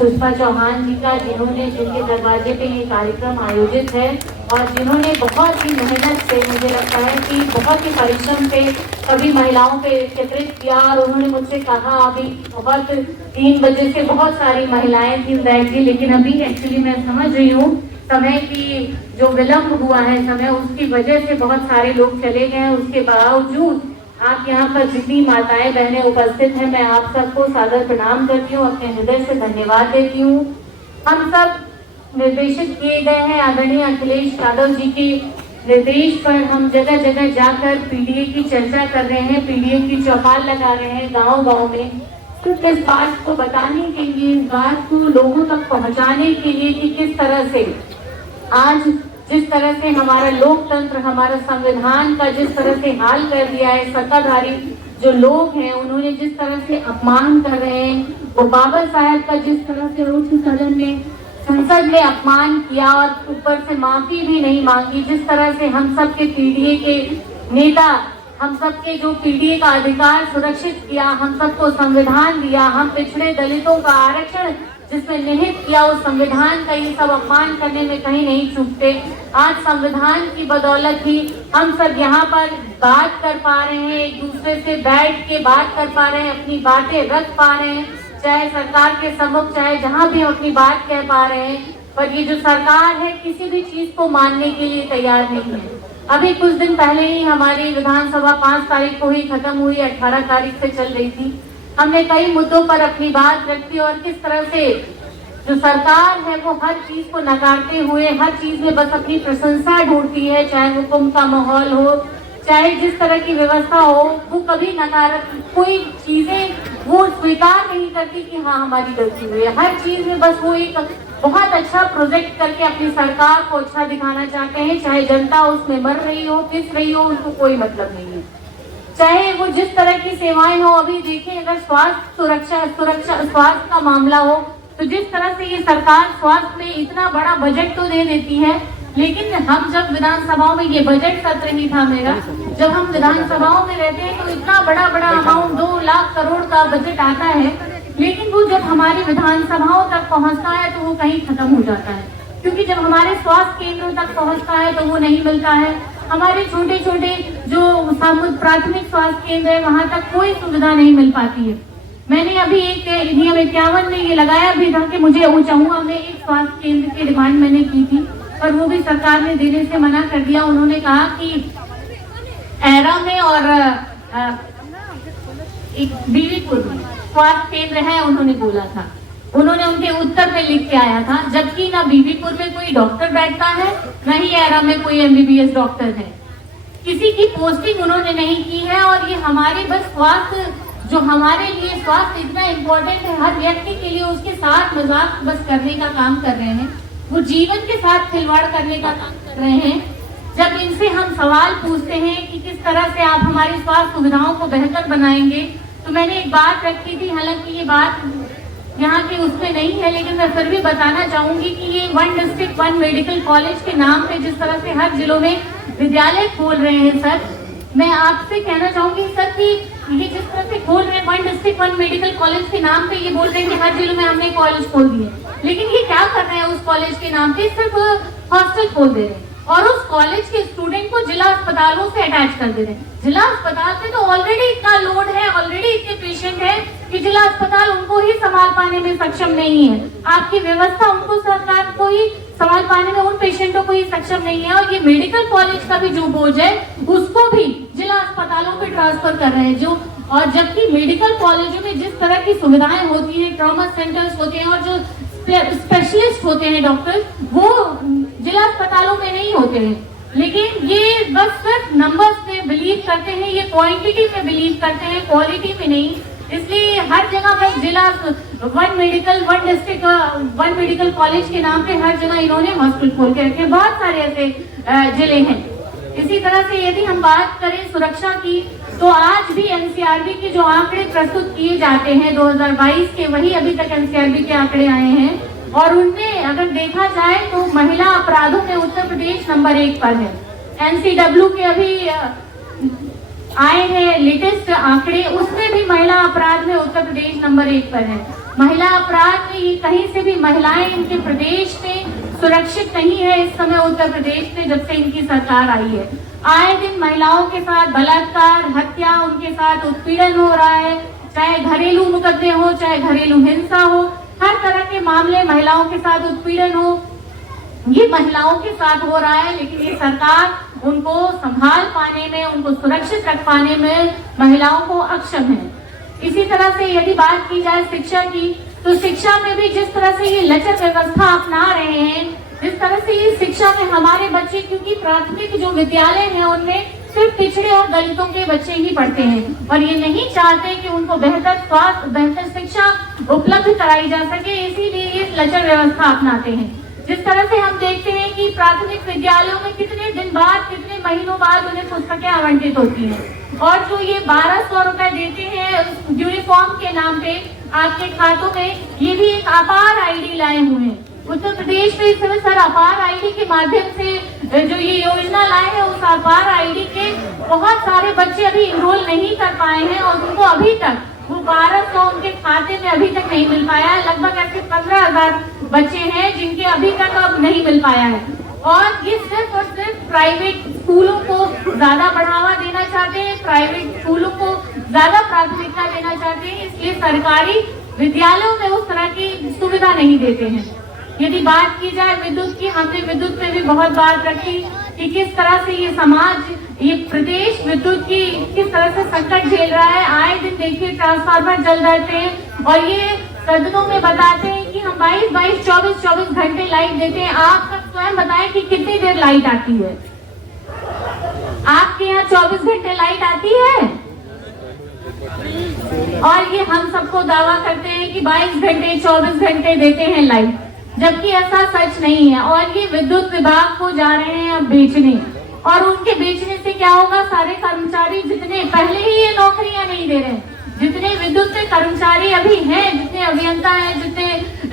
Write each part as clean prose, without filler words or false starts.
पुष्पा चौहान जी का, जिनके दरवाजे पे ये कार्यक्रम आयोजित है और जिन्होंने बहुत ही मेहनत से, मुझे लगता है कि बहुत ही परिश्रम से सभी महिलाओं पे एकत्रित किया। और उन्होंने मुझसे कहा अभी बहुत 3 बजे से बहुत सारी महिलाएं थी बैठी, लेकिन अभी एक्चुअली मैं समझ रही हूँ समय की जो विलम्ब हुआ है समय, उसकी वजह से बहुत सारे लोग चले गए। उसके बावजूद आप यहाँ पर जितनी माताएं बहनें उपस्थित हैं, मैं आप सबको सादर प्रणाम करती हूँ, अपने हृदय से धन्यवाद देती हूँ। हम सब निर्देशित किए गए हैं आदरणीय अखिलेश यादव जी के निर्देश पर, हम जगह जगह जाकर पीडीए की चर्चा कर रहे हैं, पीडीए की चौपाल लगा रहे हैं गांव-गांव में, सिर्फ इस बात को बताने के लिए, इस बात को लोगों तक पहुंचाने के लिए कि किस तरह से आज जिस तरह से हमारा लोकतंत्र, हमारा संविधान का जिस तरह से हाल कर दिया है, सत्ताधारी जो लोग हैं उन्होंने जिस तरह से अपमान कर रहे हैं, वो बाबा साहब का जिस तरह से उच्च सदन में संसद में अपमान किया और ऊपर से माफी भी नहीं मांगी, जिस तरह से हम सब के पीडीए के नेता, हम सब के जो पीडीए का अधिकार सुरक्षित किया, हम सबको संविधान दिया, हम पिछड़े दलितों का आरक्षण जिसमें निहित किया, उस संविधान का ये सब अपमान करने में कहीं नहीं चूकते। आज संविधान की बदौलत ही हम सब यहाँ पर बात कर पा रहे हैं, एक दूसरे से बैठ के बात कर पा रहे हैं, अपनी बातें रख पा रहे हैं, चाहे सरकार के सम्मुख, चाहे जहाँ भी हम अपनी बात कह पा रहे हैं। पर ये जो सरकार है किसी भी चीज को मानने के लिए तैयार नहीं है। अभी कुछ दिन पहले ही हमारी विधानसभा 5 तारीख को ही खत्म हुई, 18 तारीख से चल रही थी। हमने कई मुद्दों पर अपनी बात रखी और किस तरह से जो सरकार है वो हर चीज को नकारते हुए हर चीज में बस अपनी प्रशंसा ढूंढती है, चाहे वो कुंभ का माहौल हो, चाहे जिस तरह की व्यवस्था हो, वो कभी नकारात्मक कोई चीजें वो स्वीकार नहीं करती कि हाँ हमारी गलती हुई है। हर चीज में बस वो एक बहुत अच्छा प्रोजेक्ट करके अपनी सरकार को अच्छा दिखाना चाहते हैं, चाहे जनता उसमें मर रही हो, पिस रही हो, उनको कोई मतलब नहीं है। चाहे वो जिस तरह की सेवाएं हो, अभी देखिए अगर स्वास्थ्य का मामला हो तो जिस तरह से ये सरकार स्वास्थ्य में इतना बड़ा बजट तो दे देती है, लेकिन हम जब विधानसभाओं में, ये बजट सत्र ही था मेरा, जब हम विधानसभाओं में रहते हैं तो इतना बड़ा अमाउंट 2 लाख करोड़ का बजट आता है, लेकिन वो जब हमारी विधानसभाओं तक पहुंचता है तो वो कहीं खत्म हो जाता है, क्योंकि जब हमारे स्वास्थ्य केंद्रों तक पहुंचता है तो वो नहीं मिलता है। हमारे छोटे छोटे जो प्राथमिक स्वास्थ्य केंद्र है वहां तक कोई सुविधा नहीं मिल पाती है। मैंने अभी एक नियम 51 में ये लगाया भी था कि मुझे ऊंचाहुआ में एक स्वास्थ्य केंद्र की डिमांड मैंने की थी, पर वो भी सरकार ने देने से मना कर दिया। उन्होंने कहा कि एरा में और एक बीवीपुर में स्वास्थ्य केंद्र है, उन्होंने बोला था, उन्होंने उनके उत्तर में लिख के आया था, जबकि ना बीवीपुर में कोई डॉक्टर बैठता है, ना ही एरा में कोई एमबीबीएस डॉक्टर है, किसी की पोस्टिंग उन्होंने नहीं की है। और ये हमारे बस स्वास्थ्य, जो हमारे लिए स्वास्थ्य इतना इम्पोर्टेंट है, हर व्यक्ति के लिए उसके साथ मजाक बस करने का काम कर रहे हैं, वो जीवन के साथ खिलवाड़ करने का काम कर रहे हैं। जब इनसे हम सवाल पूछते हैं कि किस तरह से आप हमारी स्वास्थ्य सुविधाओं को बेहतर बनाएंगे, तो मैंने एक बात रखी थी, हालांकि ये बात यहाँ के उसमें नहीं है, लेकिन मैं फिर भी बताना चाहूंगी कि ये 1 डिस्ट्रिक्ट 1 मेडिकल कॉलेज के नाम पे जिस तरह से हर जिलों में विद्यालय खोल रहे हैं सर, मैं आपसे कहना चाहूंगी सर कि ये जिस तरह से खोल रहे हैं 1 डिस्ट्रिक्ट 1 मेडिकल कॉलेज के नाम पे, ये बोल रहे हैं कि हर जिलों में हमने कॉलेज खोल दिए, लेकिन ये क्या कर रहे हैं उस कॉलेज के नाम पे, सिर्फ हॉस्टल खोल दे रहे हैं और उस कॉलेज के स्टूडेंट को जिला अस्पतालों से अटैच कर दे रहे हैं। जिला अस्पताल में तो ऑलरेडी इतना लोड है, ऑलरेडी इतने पेशेंट है कि जिला अस्पताल उनको ही संभाल पाने में सक्षम नहीं है। आपकी व्यवस्था उनको, सरकार को ही संभाल पाने में उन पेशेंटों को ही सक्षम नहीं है। और ये मेडिकल कॉलेज का भी जो बोझ है उसको भी जिला अस्पतालों पे ट्रांसफर कर रहे हैं, जो और जबकि मेडिकल कॉलेजों में जिस तरह की सुविधाएं होती है, ट्रॉमा सेंटर्स होते हैं और जो स्पेशलिस्ट होते हैं डॉक्टर, वो जिला अस्पतालों में नहीं होते हैं। लेकिन ये बस सिर्फ नंबर्स में बिलीव करते हैं, ये क्वांटिटी में बिलीव करते हैं, क्वालिटी में नहीं। इसलिए हर जगह बस जिला 1 डिस्ट्रिक्ट 1 मेडिकल कॉलेज के नाम पे हर जगह इन्होंने हॉस्पिटल खोल के रखे। बहुत सारे ऐसे जिले हैं। इसी तरह से यदि हम बात करें सुरक्षा की, तो आज भी एनसीआरबी के जो आंकड़े प्रस्तुत किए जाते हैं 2022 के, वही अभी तक एनसीआरबी के आंकड़े आए हैं और उनमें अगर देखा जाए तो महिला अपराधों में उत्तर प्रदेश नंबर 1 पर है। एनसीडब्ल्यू के अभी आए हैं लेटेस्ट आंकड़े, उसमें भी महिला अपराध में उत्तर प्रदेश नंबर 1 पर है। महिला अपराध में ये कहीं से भी महिलाएं इनके प्रदेश में सुरक्षित नहीं है। इस समय उत्तर प्रदेश में जब से इनकी सरकार आई है, आए दिन महिलाओं के साथ बलात्कार, हत्या, उनके साथ उत्पीड़न हो रहा है। चाहे घरेलू मुकदमे हो, चाहे घरेलू हिंसा हो, हर तरह के मामले, महिलाओं के साथ उत्पीड़न हो, ये महिलाओं के साथ हो रहा है। लेकिन ये सरकार उनको संभाल पाने में, उनको सुरक्षित रख पाने में महिलाओं को अक्षम है। इसी तरह से यदि बात की जाए शिक्षा की, तो शिक्षा में भी जिस तरह से ये लचर व्यवस्था अपना रहे हैं, जिस तरह से ये शिक्षा में हमारे बच्चे, क्योंकि प्राथमिक जो विद्यालय हैं उनमें सिर्फ पिछड़े और दलितों के बच्चे ही पढ़ते हैं और ये नहीं चाहते कि उनको बेहतर स्वास्थ्य, बेहतर शिक्षा उपलब्ध कराई जा सके, इसीलिए ये लचर व्यवस्था अपनाते हैं। जिस तरह से हम देखते हैं कि प्राथमिक विद्यालयों में कितने दिन बाद, कितने महीनों बाद उन्हें पुस्तकें आवंटित होती हैं और जो ये 1200 रुपए देते हैं यूनिफॉर्म के नाम पे आपके खातों में, ये भी एक अपार आईडी लाए हुए हैं। उत्तर प्रदेश में इस समय सर अपार आईडी के माध्यम से जो ये योजना लाए हैं, उस अपार आईडी के बहुत सारे बच्चे अभी इनरोल नहीं कर पाए हैं और उनको अभी तक वो 1200 उनके खाते में अभी तक नहीं मिल पाया है। लगभग ऐसे 15,000 बच्चे हैं जिनके अभी तक अब नहीं मिल पाया है और ये सिर्फ और सिर्फ प्राइवेट स्कूलों को ज्यादा बढ़ावा देना चाहते हैं, प्राइवेट स्कूलों को ज्यादा प्राथमिकता देना चाहते हैं, इसलिए सरकारी विद्यालयों में उस तरह की सुविधा नहीं देते हैं। यदि बात की जाए विद्युत की, हमने विद्युत पे भी बहुत बात रखी कि किस तरह से ये समाज, ये प्रदेश विद्युत की किस तरह से संकट झेल रहा है। आए दिन देखिए ट्रांसफार्मर जल रहते हैं और ये सदनों में बताते हैं कि हम 22-22, 24-24 घंटे लाइट देते हैं। आप सब स्वयं बताएं कि कितनी देर लाइट आती है? आपके यहाँ 24 घंटे लाइट आती है? और ये हम सबको दावा करते हैं कि 22 घंटे, 24 घंटे देते हैं लाइट, जबकि ऐसा सच नहीं है। और ये विद्युत विभाग को जा रहे हैं अब बेचने, और उनके बेचने से क्या होगा, सारे कर्मचारी जितने पहले ही ये नौकरियां नहीं दे रहे, जितने विद्युत के कर्मचारी अभी हैं, जितने अभियंता हैं, जितने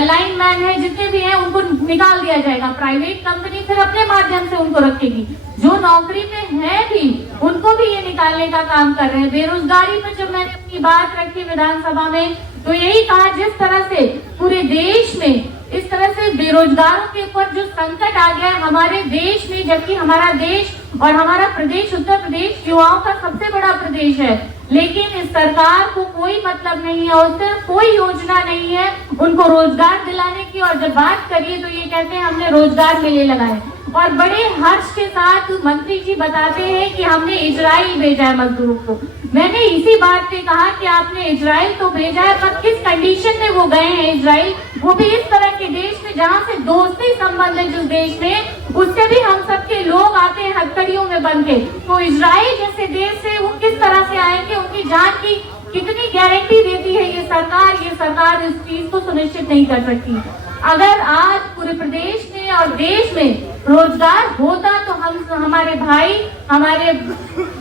लाइनमैन हैं, जितने भी हैं, उनको निकाल दिया जाएगा। प्राइवेट कंपनी फिर अपने माध्यम से उनको रखेगी। जो नौकरी में है भी उनको भी ये निकालने का काम कर रहे हैं। बेरोजगारी पर जब मैंने अपनी बात रखी विधानसभा में, तो यही कहा, जिस तरह से पूरे देश में इस तरह से बेरोजगारों के ऊपर जो संकट आ गया है हमारे देश में, जबकि हमारा देश और हमारा प्रदेश उत्तर प्रदेश युवाओं का सबसे बड़ा प्रदेश है, लेकिन इस सरकार को कोई मतलब नहीं है और सिर्फ कोई योजना नहीं है उनको रोजगार दिलाने की। और जब बात करिए तो ये कहते हैं हमने रोजगार मेले लगाए और बड़े हर्ष के साथ मंत्री जी बताते हैं कि हमने इजराइल भेजा है मजदूरों को। मैंने इसी बात पे कहा कि आपने इजराइल तो भेजा है, पर किस कंडीशन में वो गए हैं इजराइल, वो भी इस तरह के देश में जहाँ से दोस्ती संबंध है जिस देश में, उससे भी हम सबके लोग आते हैं हथकड़ियों में बन के। तो इजराइल जैसे देश से वो किस तरह से आएंगे, उनकी जान की कितनी गारंटी देती है ये सरकार इस चीज को सुनिश्चित नहीं कर सकती। अगर आज पूरे प्रदेश में और देश में रोजगार होता तो हम, हमारे भाई, हमारे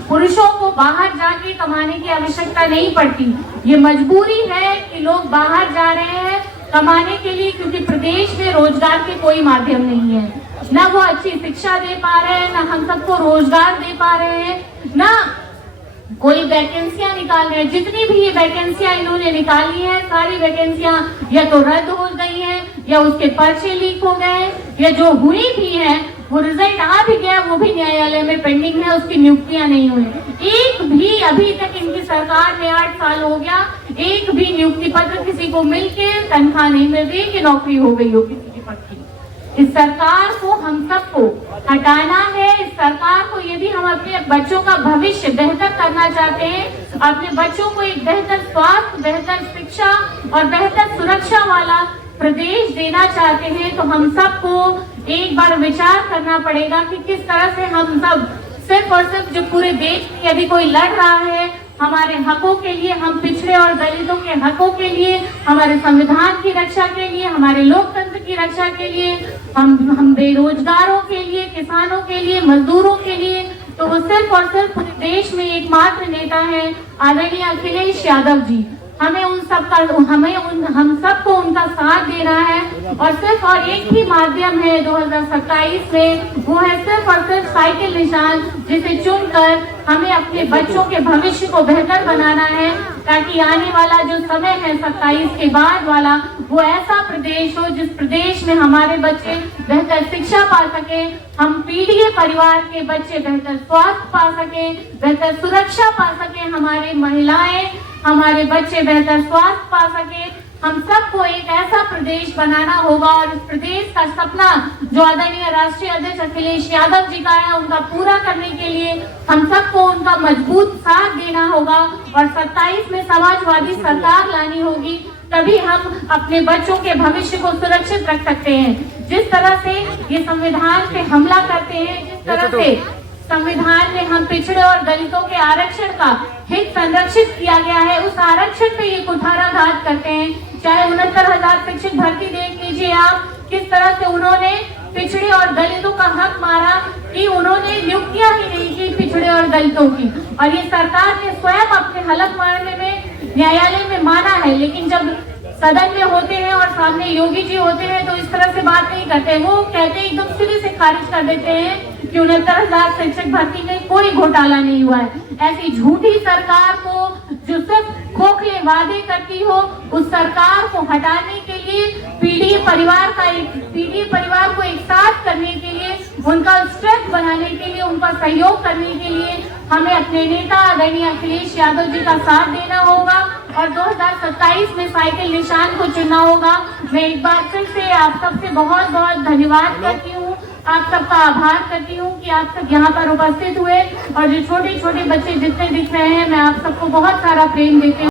पुरुषों को बाहर जाके कमाने की आवश्यकता नहीं पड़ती। ये मजबूरी है कि लोग बाहर जा रहे हैं कमाने के लिए, क्योंकि प्रदेश में रोजगार के कोई माध्यम नहीं है। ना वो अच्छी शिक्षा दे पा रहे हैं, ना हम सबको रोजगार दे पा रहे हैं, ना कोई वैकेंसियां निकाल रहे हैं। जितनी भी ये वैकेंसियां इन्होंने निकाली है, सारी वैकेंसियां या तो रद्द हो गई हैं, या उसके पर्चे लीक हो गए, या जो हुई भी है वो रिजल्ट आ भी गया, वो भी न्यायालय में पेंडिंग है, उसकी नियुक्तियां नहीं हुई। एक भी अभी तक इनकी सरकार में 8 साल हो गया, एक भी नियुक्ति पत्र किसी को मिलके तनख्वाह नहीं मिल रही कि नौकरी हो गई हो किसी की पद की। इस सरकार को हम सबको हटाना है। इस सरकार को, यदि हम अपने बच्चों का भविष्य बेहतर करना चाहते हैं, अपने बच्चों को एक बेहतर स्वास्थ्य, बेहतर शिक्षा और बेहतर सुरक्षा वाला प्रदेश देना चाहते हैं, तो हम सबको एक बार विचार करना पड़ेगा कि किस तरह से हम सब सिर्फ और सिर्फ जो पूरे देश में यदि कोई लड़ रहा है हमारे हकों के लिए, हम पिछड़े और दलितों के हकों के लिए, हमारे संविधान की रक्षा के लिए, हमारे लोकतंत्र की रक्षा के लिए, हम बेरोजगारों के लिए, किसानों के लिए, मजदूरों के लिए, तो वो सिर्फ और सिर्फ पूरे देश में एकमात्र नेता है आदरणीय अखिलेश यादव जी। हमें हम सबको उनका साथ देना है और सिर्फ और एक ही माध्यम है 2027 में, वो है सिर्फ और सिर्फ साइकिल निशान, जिसे चुनकर हमें अपने बच्चों के भविष्य को बेहतर बनाना है, ताकि आने वाला जो समय है 27 के बाद वाला, वो ऐसा प्रदेश हो जिस प्रदेश में हमारे बच्चे बेहतर शिक्षा पा सके, हम पीढ़ी परिवार के बच्चे बेहतर स्वास्थ्य पा सके, बेहतर सुरक्षा पा सके, हमारे महिलाएं, हमारे बच्चे बेहतर स्वास्थ्य पा सके। हम सबको एक ऐसा प्रदेश बनाना होगा और इस प्रदेश का सपना जो आदरणीय राष्ट्रीय अध्यक्ष अखिलेश यादव जी का है, उनका पूरा करने के लिए हम सबको उनका मजबूत साथ देना होगा और 27 में समाजवादी सरकार लानी होगी। तभी हम अपने बच्चों के भविष्य को सुरक्षित रख सकते हैं। जिस तरह से ये संविधान पे हमला करते हैं, जिस तरह से संविधान में हम पिछड़े और दलितों के आरक्षण का हित संरक्षित किया गया है, उस आरक्षण पे ये कुठाराघात करते हैं। चाहे 69,000 शिक्षक भर्ती देख लीजिए आप, किस तरह से उन्होंने पिछड़े और दलितों का हक मारा कि उन्होंने नियुक्तियां ही नहीं की पिछड़े और दलितों की, और ये सरकार ने स्वयं अपने हलफ मारने में न्यायालय में माना है। लेकिन जब सदन में होते हैं और सामने योगी जी होते हैं तो इस तरह से बात नहीं करते, वो कहते हैं एकदम सीधे से खारिज कर देते हैं कि 69,000 शिक्षक भर्ती में कोई घोटाला नहीं हुआ है। ऐसी झूठी सरकार को जो सिर्फ खोखले वादे करती हो, उस सरकार को हटाने के लिए पीढ़ी परिवार को एक साथ करने के लिए, उनका स्ट्रेंथ बनाने के लिए, उनका सहयोग करने के लिए हमें अपने नेता आदरणीय अखिलेश यादव जी का साथ देना होगा और 2027 में साइकिल निशान को चुनना होगा। मैं एक बार फिर से आप सबसे बहुत बहुत धन्यवाद करती हूँ, आप सबका आभार करती हूँ कि आप सब यहाँ पर उपस्थित हुए, और जो छोटे छोटे बच्चे जितने दिख रहे हैं, मैं आप सबको बहुत सारा प्रेम देती हूँ।